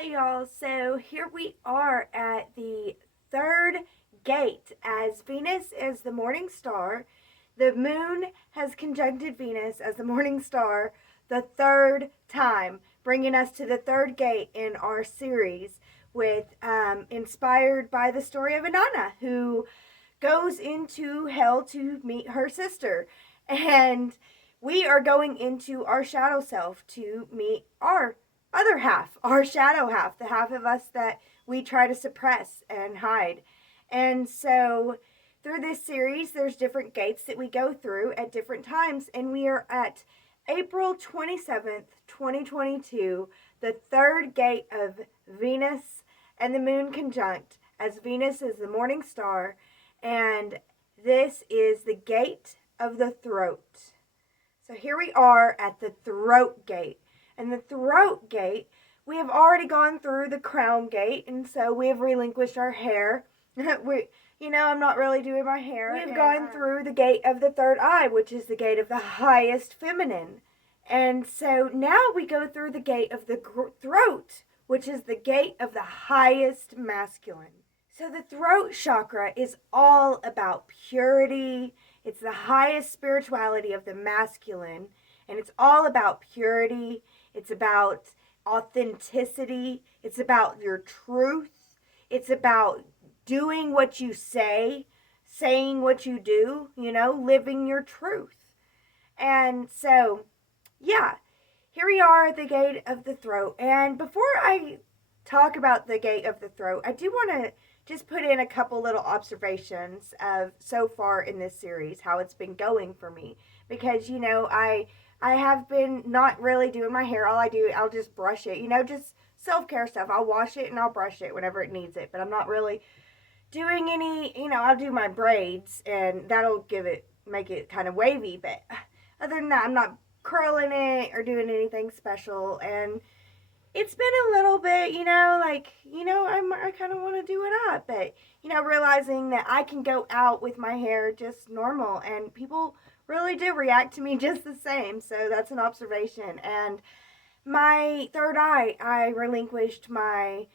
Hi, y'all. So here we are at the third gate as Venus is the morning star. The moon has conjuncted Venus as the morning star the third time, bringing us to the third gate in our series with inspired by the story of Inanna, who goes into hell to meet her sister. And we are going into our shadow self to meet our other half, our shadow half, the half of us that we try to suppress and hide. And so through this series, there's different gates that we go through at different times, and we are at April 27th, 2022, the third gate of Venus and the moon conjunct, as Venus is the morning star, and this is the gate of the throat. So here we are at the throat gate. And the throat gate, we have already gone through the crown gate, and so we have relinquished our hair. I'm not really doing my hair. We've gone through the gate of the third eye, which is the gate of the highest feminine. And so now we go through the gate of the throat, which is the gate of the highest masculine. So the throat chakra is all about purity. It's the highest spirituality of the masculine, and it's all about purity. It's about authenticity. It's about your truth. It's about doing what you say, saying what you do, living your truth. And so, yeah, here we are at the gate of the throat. And before I talk about the gate of the throat, I do want to just put in a couple little observations of so far in this series, how it's been going for me. Because, I have been not really doing my hair. All I do, I'll just brush it, just self-care stuff. I'll wash it and I'll brush it whenever it needs it. But I'm not really doing any, I'll do my braids and that'll make it kind of wavy. But other than that, I'm not curling it or doing anything special. And it's been a little bit, I kind of want to do it up, but, realizing that I can go out with my hair just normal and people really do react to me just the same. So that's an observation. And my third eye, I relinquished my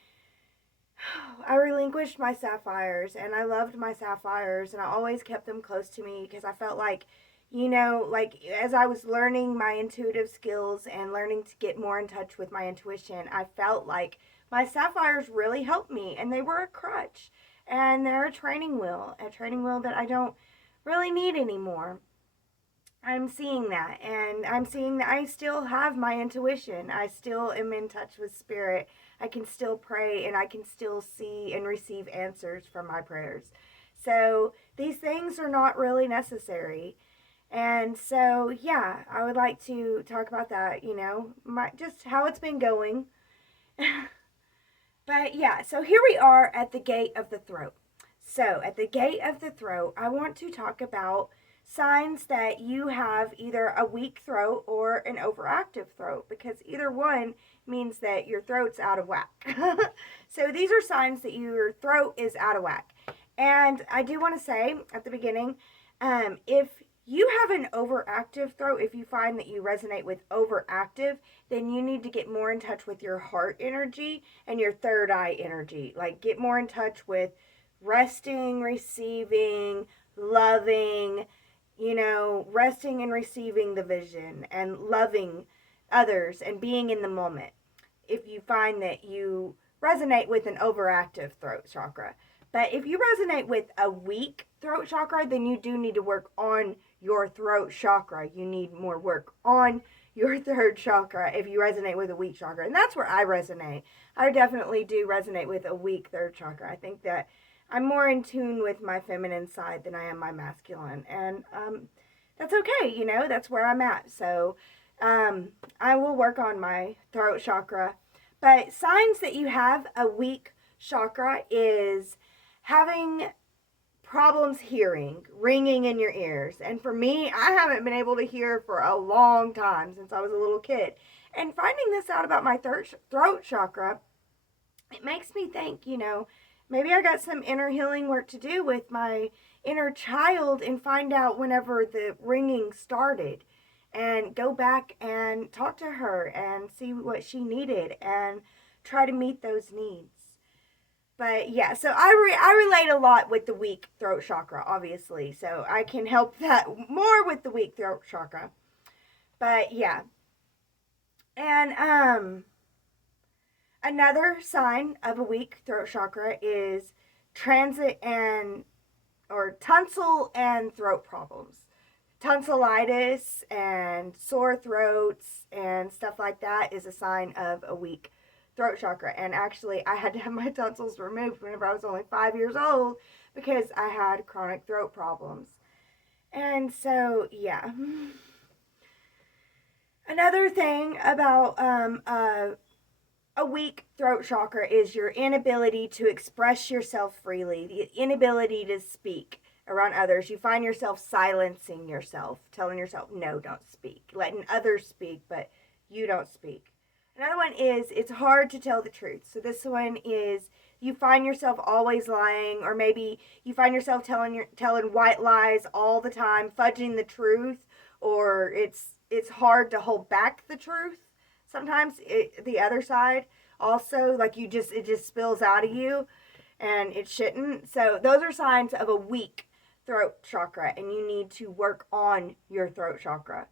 sapphires, and I loved my sapphires, and I always kept them close to me because I felt like, as I was learning my intuitive skills and learning to get more in touch with my intuition, I felt like my sapphires really helped me, and they were a crutch, and they're a training wheel that I don't really need anymore. I'm seeing that, and I'm seeing that I still have my intuition. I still am in touch with spirit. I can still pray, and I can still see and receive answers from my prayers. So these things are not really necessary. And so, yeah, I would like to talk about that, just how it's been going. But yeah, so here we are at the gate of the throat. So at the gate of the throat, I want to talk about signs that you have either a weak throat or an overactive throat, because either one means that your throat's out of whack. So these are signs that your throat is out of whack. And I do want to say at the beginning, if you have an overactive throat, if you find that you resonate with overactive, then you need to get more in touch with your heart energy and your third eye energy. Like, get more in touch with resting, receiving, loving, resting and receiving the vision and loving others and being in the moment. If you find that you resonate with an overactive throat chakra. But if you resonate with a weak throat chakra, then you do need to work on your throat chakra. You need more work on your third chakra if you resonate with a weak chakra. And that's where I resonate. I definitely do resonate with a weak third chakra. I think that I'm more in tune with my feminine side than I am my masculine. And that's okay, that's where I'm at. So I will work on my throat chakra. But signs that you have a weak chakra is having problems hearing, ringing in your ears. And for me, I haven't been able to hear for a long time, since I was a little kid. And finding this out about my throat chakra, it makes me think, maybe I got some inner healing work to do with my inner child and find out whenever the ringing started and go back and talk to her and see what she needed and try to meet those needs. But yeah, so I relate a lot with the weak throat chakra, obviously. So I can help that more with the weak throat chakra. But yeah. And another sign of a weak throat chakra is transit and or tonsil and throat problems. Tonsillitis and sore throats and stuff like that is a sign of a weak throat chakra. And actually, I had to have my tonsils removed whenever I was only 5 years old because I had chronic throat problems. And so, yeah. Another thing about a weak throat chakra is your inability to express yourself freely, the inability to speak around others. You find yourself silencing yourself, telling yourself, no, don't speak, letting others speak, but you don't speak. Another one is it's hard to tell the truth. So this one is you find yourself always lying, or maybe you find yourself telling white lies all the time, fudging the truth, or it's hard to hold back the truth. Sometimes the other side also, like it just spills out of you, and it shouldn't. So those are signs of a weak throat chakra, and you need to work on your throat chakra.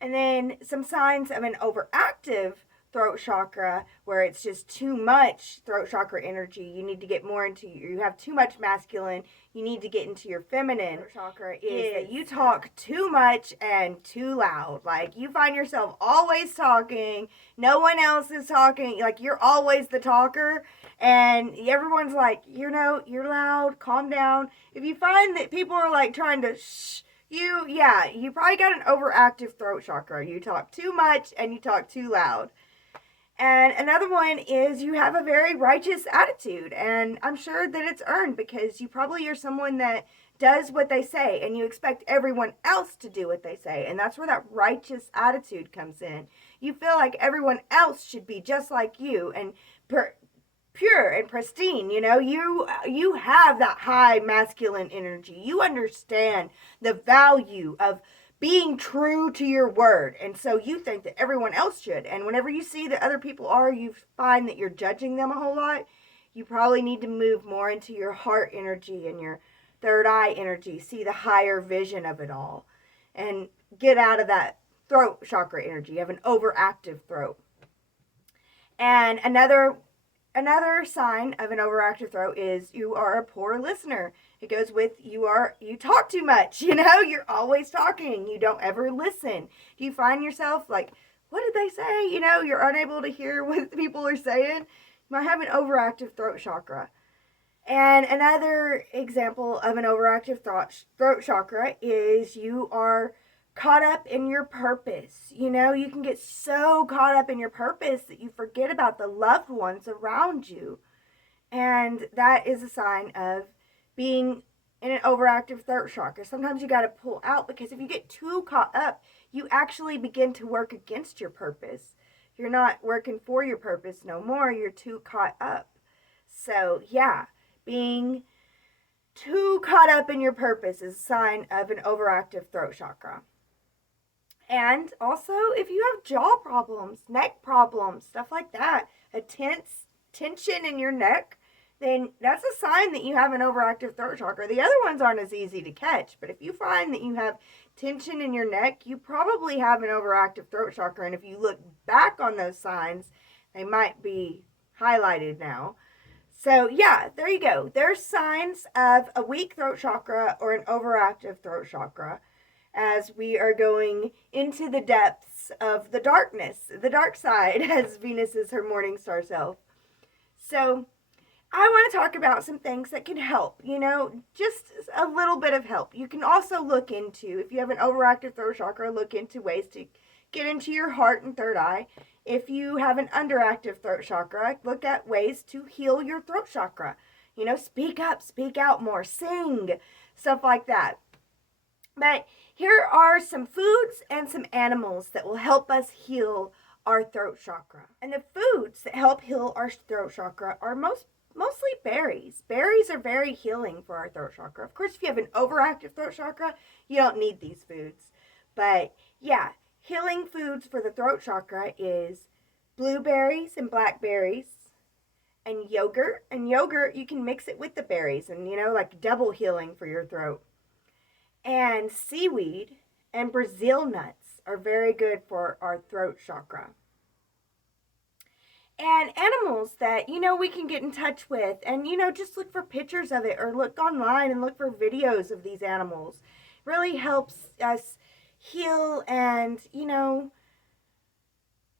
And then some signs of an overactive throat chakra, where it's just too much throat chakra energy. You need to get more into, you have too much masculine, you need to get into your feminine. Throat chakra is that you talk too much and too loud. Like you find yourself always talking, no one else is talking, like you're always the talker, and everyone's like, you're loud, calm down. If you find that people are like trying to shh you probably got an overactive throat chakra. You talk too much and you talk too loud. And another one is you have a very righteous attitude, and I'm sure that it's earned because you probably are someone that does what they say and you expect everyone else to do what they say, and that's where that righteous attitude comes in. You feel like everyone else should be just like you and pure and pristine. You have that high masculine energy. You understand the value of being true to your word, and so you think that everyone else should. And whenever you see that other people are, you find that you're judging them a whole lot. You probably need to move more into your heart energy and your third eye energy, see the higher vision of it all, and get out of that throat chakra energy. You have an overactive throat. And another sign of an overactive throat is you are a poor listener. It goes with you talk too much, you're always talking. You don't ever listen. Do you find yourself like, what did they say? You're unable to hear what people are saying. You might have an overactive throat chakra. And another example of an overactive throat chakra is you are caught up in your purpose. You can get so caught up in your purpose that you forget about the loved ones around you. And that is a sign of being in an overactive throat chakra. Sometimes you got to pull out, because if you get too caught up, you actually begin to work against your purpose. You're not working for your purpose no more. You're too caught up. So yeah, being too caught up in your purpose is a sign of an overactive throat chakra. And also, if you have jaw problems, neck problems, stuff like that, a tension in your neck, then that's a sign that you have an overactive throat chakra. The other ones aren't as easy to catch, but if you find that you have tension in your neck, you probably have an overactive throat chakra. And if you look back on those signs, they might be highlighted now. So yeah, there you go. There's signs of a weak throat chakra or an overactive throat chakra, as we are going into the depths of the darkness, the dark side, as Venus is her morning star self. So I want to talk about some things that can help, just a little bit of help. You can also look into, if you have an overactive throat chakra, look into ways to get into your heart and third eye. If you have an underactive throat chakra, look at ways to heal your throat chakra. Speak up, speak out more, sing, stuff like that. But here are some foods and some animals that will help us heal our throat chakra. And the foods that help heal our throat chakra are mostly berries. Berries are very healing for our throat chakra. Of course, if you have an overactive throat chakra, you don't need these foods. But yeah, healing foods for the throat chakra is blueberries and blackberries, and yogurt. And yogurt, you can mix it with the berries and, like double healing for your throat. And seaweed and Brazil nuts are very good for our throat chakra. And animals that, we can get in touch with and, just look for pictures of it or look online and look for videos of these animals. Really helps us heal and,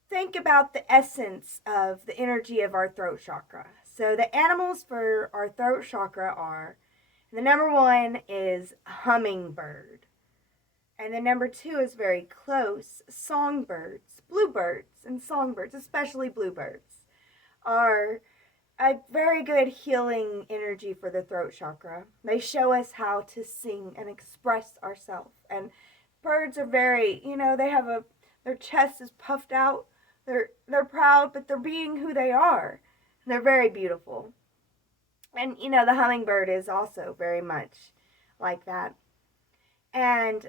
think about the essence of the energy of our throat chakra. So the animals for our throat chakra are, the number 1 is hummingbird. And the number 2 is very close, songbirds. Bluebirds and songbirds, especially bluebirds, are a very good healing energy for the throat chakra. They show us how to sing and express ourselves. And birds are very, they have their chest is puffed out. They're proud, but they're being who they are. They're very beautiful. And, the hummingbird is also very much like that. And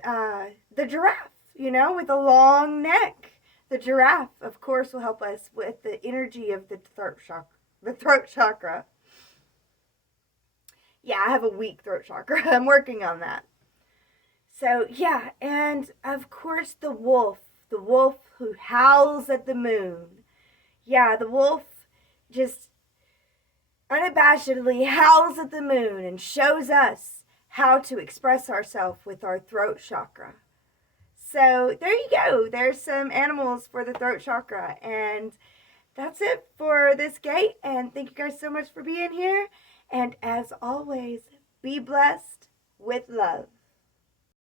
the giraffe, with a long neck. The giraffe, of course, will help us with the energy of the throat chakra. Yeah, I have a weak throat chakra. I'm working on that. So, yeah, and of course the wolf who howls at the moon. Yeah, the wolf just unabashedly howls at the moon and shows us how to express ourselves with our throat chakra. So there you go. There's some animals for the throat chakra. And that's it for this gate. And thank you guys so much for being here. And as always, be blessed with love.